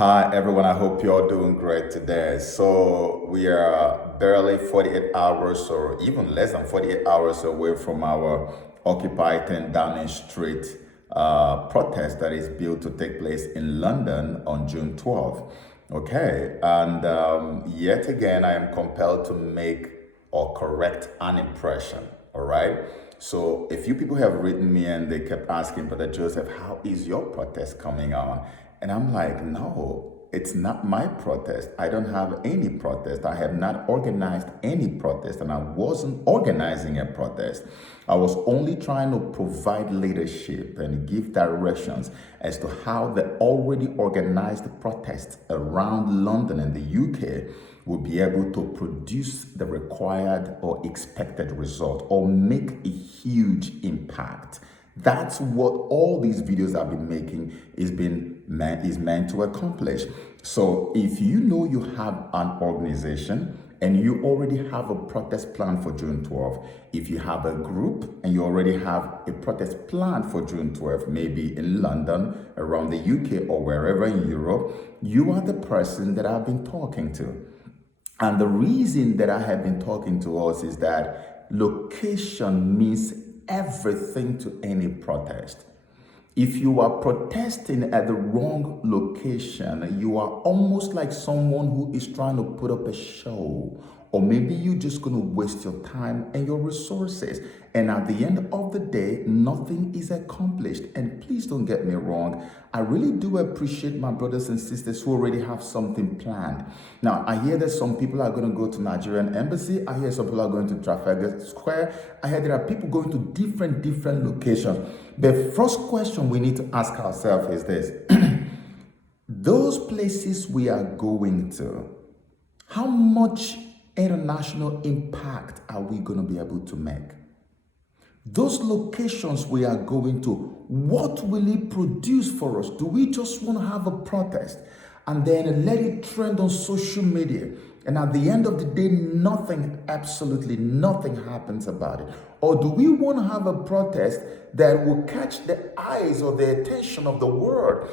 Hi everyone, I hope you're doing great today. So we are barely 48 hours or even less than 48 hours away from our Occupy 10 Downing Street protest that is built to take place in London on June 12th. Okay, and yet again, I am compelled to make or correct an impression, all right? So a few people have written me and they kept asking, Brother Joseph, how is your protest coming on? And I'm like, no, it's not my protest. I don't have any protest. I have not organized any protest, and I wasn't organizing a protest. I was only trying to provide leadership and give directions as to how the already organized protests around London and the UK will be able to produce the required or expected result or make a huge impact. That's what all these videos I've been making is meant to accomplish. So if you know you have an organization and you already have a protest plan for June 12th, if you have a group and you already have a protest plan for June 12th, maybe in London, around the UK or wherever in Europe, you are the person that I've been talking to. And the reason that I have been talking to us is that location means everything to any protest. If you are protesting at the wrong location, you are almost like someone who is trying to put up a show, or maybe you're just going to waste your time and your resources. And at the end of the day, nothing is accomplished. And please don't get me wrong. I really do appreciate my brothers and sisters who already have something planned. Now, I hear that some people are going to go to Nigerian Embassy. I hear some people are going to Trafalgar Square. I hear there are people going to different locations. The first question we need to ask ourselves is this. Those places we are going to, how much international impact are we going to be able to make? Those locations we are going to, what will it produce for us? Do we just want to have a protest and then let it trend on social media, and at the end of the day, absolutely nothing happens about it? Or do we want to have a protest that will catch the eyes or the attention of the world,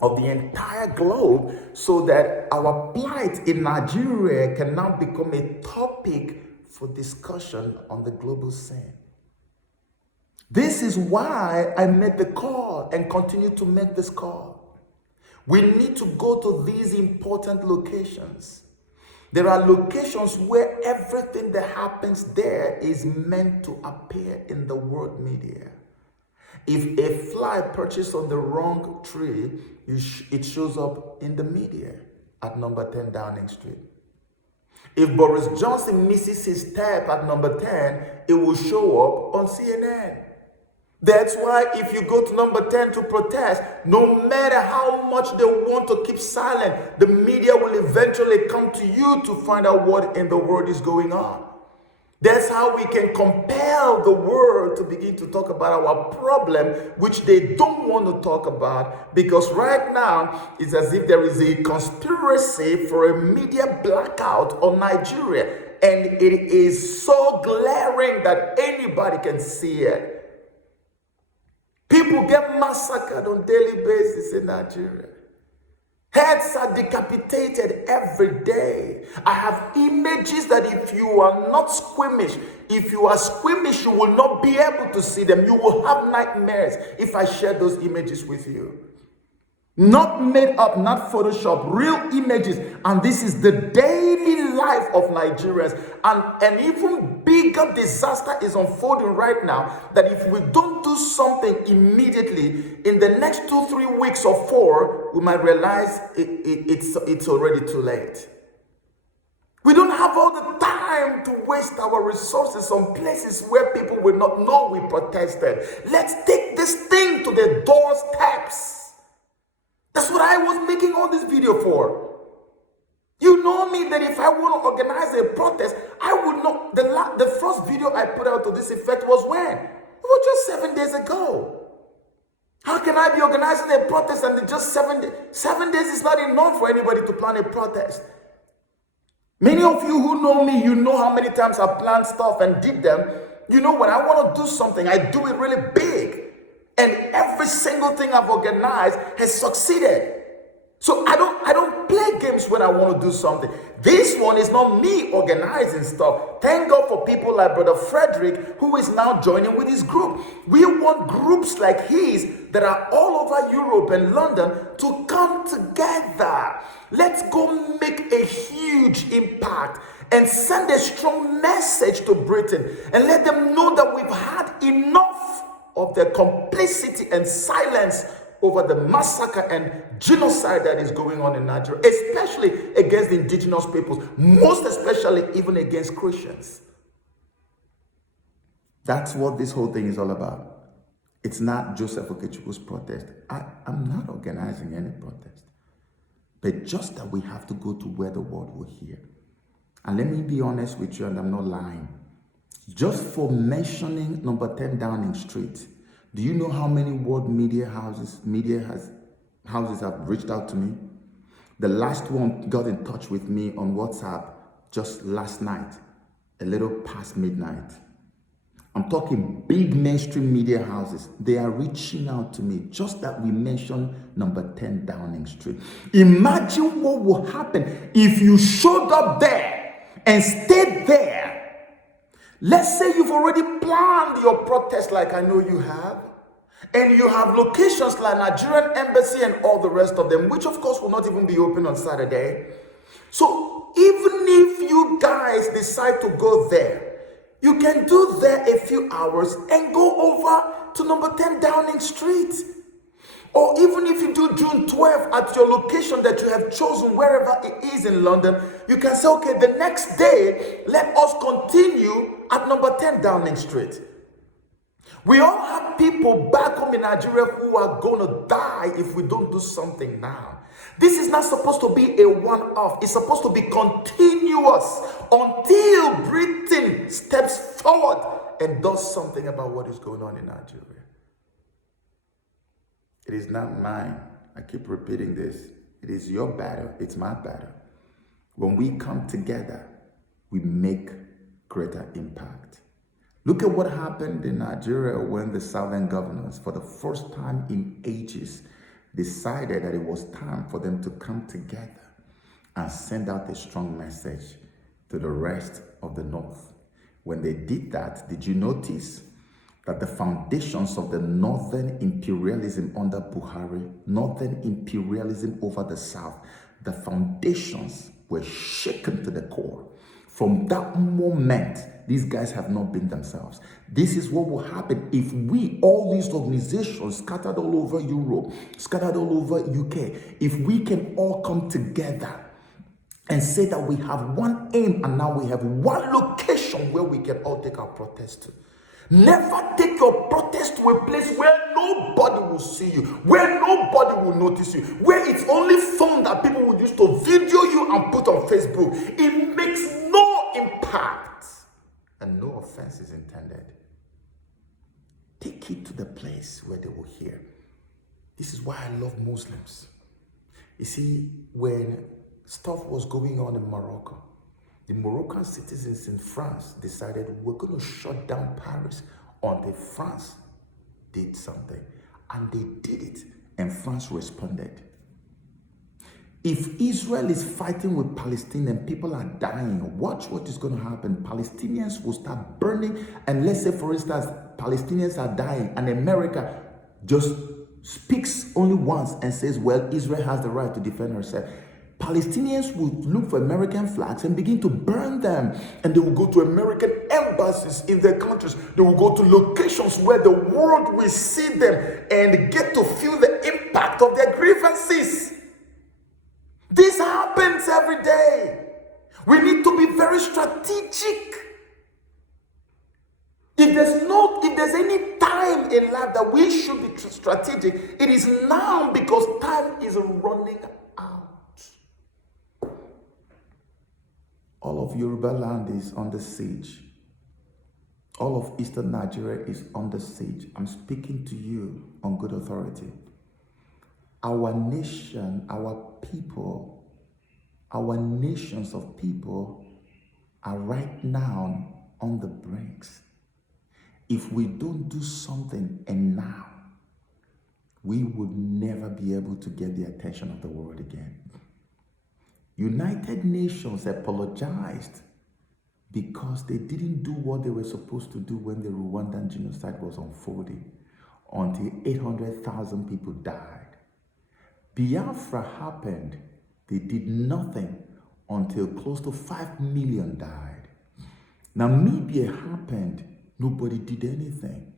of the entire globe, so that our plight in Nigeria can now become a topic for discussion on the global scene? This is why I made the call and continue to make this call. We need to go to these important locations. There are locations where everything that happens there is meant to appear in the world media. If a fly perches on the wrong tree, it shows up in the media at number 10 Downing Street. If Boris Johnson misses his step at number 10, it will show up on CNN. That's why if you go to number 10 to protest, no matter how much they want to keep silent, the media will eventually come to you to find out what in the world is going on. That's how we can compel the world to begin to talk about our problem, which they don't want to talk about, because right now it's as if there is a conspiracy for a media blackout on Nigeria, and it is so glaring that anybody can see it. People get massacred on a daily basis in Nigeria. Heads are decapitated every day. I have images that if you are not squeamish, if you are squeamish, you will not be able to see them. You will have nightmares if I share those images with you. Not made up, not Photoshop, real images. And this is the daily life of Nigerians. And an even bigger disaster is unfolding right now, that if we don't do something immediately, in the next 2-3 weeks or 4, we might realize it's already too late. We don't have all the time to waste our resources on places where people will not know we protested. Let's take this thing to the doorsteps. That's what I was making all this video for. You know me, that if I want to organize a protest, I would not. The first video I put out to this effect was when? It was just 7 days ago. How can I be organizing a protest and just 7 days? 7 days is not enough for anybody to plan a protest. Many of you who know me, you know how many times I planned stuff and did them. You know, when I want to do something, I do it really big. And every single thing I've organized has succeeded. So I don't play games when I want to do something. This one is not me organizing stuff. Thank God for people like Brother Frederick, who is now joining with his group. We want groups like his that are all over Europe and London to come together. Let's go make a huge impact and send a strong message to Britain and let them know that we've had enough of their complicity and silence over the massacre and genocide that is going on in Nigeria, especially against the indigenous peoples, most especially even against Christians. That's what this whole thing is all about. It's not Joseph Okechukwu's protest. I'm not organizing any protest, but just that we have to go to where the world will hear. And let me be honest with you, and I'm not lying. Just for mentioning number 10 Downing Street, do you know how many world houses have reached out to me? The last one got in touch with me on WhatsApp just last night, a little past midnight. I'm talking big mainstream media houses. They are reaching out to me just that we mentioned number 10 Downing Street. Imagine what will happen if you showed up there and stayed there. Let's say you've already planned your protest like I know you have, and you have locations like Nigerian Embassy and all the rest of them, which of course will not even be open on Saturday. So even if you guys decide to go there, you can do there a few hours and go over to number 10 Downing Street. Or even if you do June 12th at your location that you have chosen, wherever it is in London, you can say, okay, the next day, let us continue at number 10 Downing Street. We all have people back home in Nigeria who are going to die if we don't do something now. This is not supposed to be a one-off. It's supposed to be continuous until Britain steps forward and does something about what is going on in Nigeria. It is not mine. I keep repeating this. It is your battle. It's my battle. When we come together, we make greater impact. Look at what happened in Nigeria when the southern governors, for the first time in ages, decided that it was time for them to come together and send out a strong message to the rest of the North. When they did that, did you notice that the foundations of the northern imperialism under Buhari, northern imperialism over the South, the foundations were shaken to the core. From that moment, these guys have not been themselves. This is what will happen if we, all these organizations scattered all over Europe, scattered all over UK, if we can all come together and say that we have one aim and now we have one location where we can all take our protest to. Never take your protest to a place where nobody will see you, where nobody will notice you, where it's only fun that people will use to video you and put on Facebook. It makes no impact and no offense is intended. Take it to the place where they will hear. This is why I love Muslims. You see, when stuff was going on in Morocco, the Moroccan citizens in France decided we're going to shut down Paris until France did something. And they did it, and France responded. If Israel is fighting with Palestine and people are dying, watch what is going to happen. Palestinians will start burning, and let's say, for instance, Palestinians are dying, and America just speaks only once and says, well, Israel has the right to defend herself. Palestinians would look for American flags and begin to burn them. And they will go to American embassies in their countries. They will go to locations where the world will see them and get to feel the impact of their grievances. This happens every day. We need to be very strategic. If there's any time in life that we should be strategic, it is now, because time is running out. All of Yoruba land is under siege. All of Eastern Nigeria is under siege. I'm speaking to you on good authority. Our nation, our people, our nations of people are right now on the brinks. If we don't do something and now, we would never be able to get the attention of the world again. United Nations apologized because they didn't do what they were supposed to do when the Rwandan genocide was unfolding until 800,000 people died. Biafra happened. They did nothing until close to 5 million died. Namibia happened. Nobody did anything.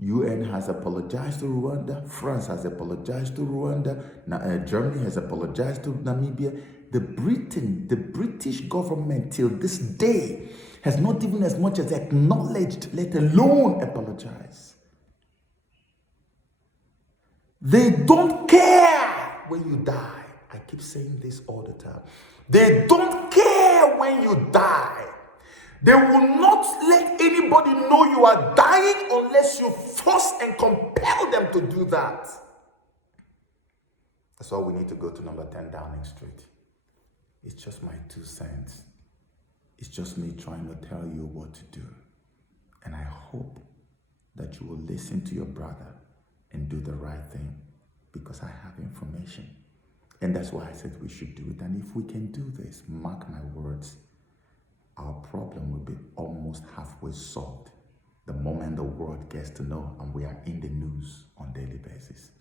UN has apologized to Rwanda. France has apologized to Rwanda. Germany has apologized to Namibia. The British government till this day has not even as much as acknowledged, let alone apologize. They don't care when you die. I keep saying this all the time. They don't care when you die. They will not let anybody know you are dying unless you force and compel them to do that. That's why we need to go to number 10 Downing Street. It's just my 2 cents. It's just me trying to tell you what to do. And I hope that you will listen to your brother and do the right thing, because I have information. And that's why I said we should do it. And if we can do this, mark my words, our problem will be almost halfway solved the moment the world gets to know and we are in the news on a daily basis.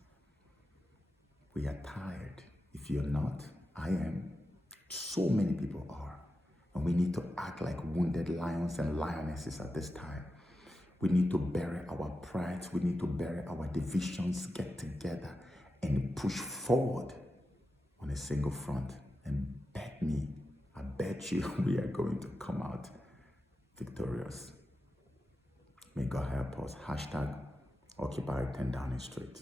We are tired. If you're not, I am. So many people are. And we need to act like wounded lions and lionesses at this time. We need to bury our pride. We need to bury our divisions, get together and push forward on a single front. And bet me, I bet you we are going to come out victorious. May God help us. Hashtag Occupy 10 Downing Street.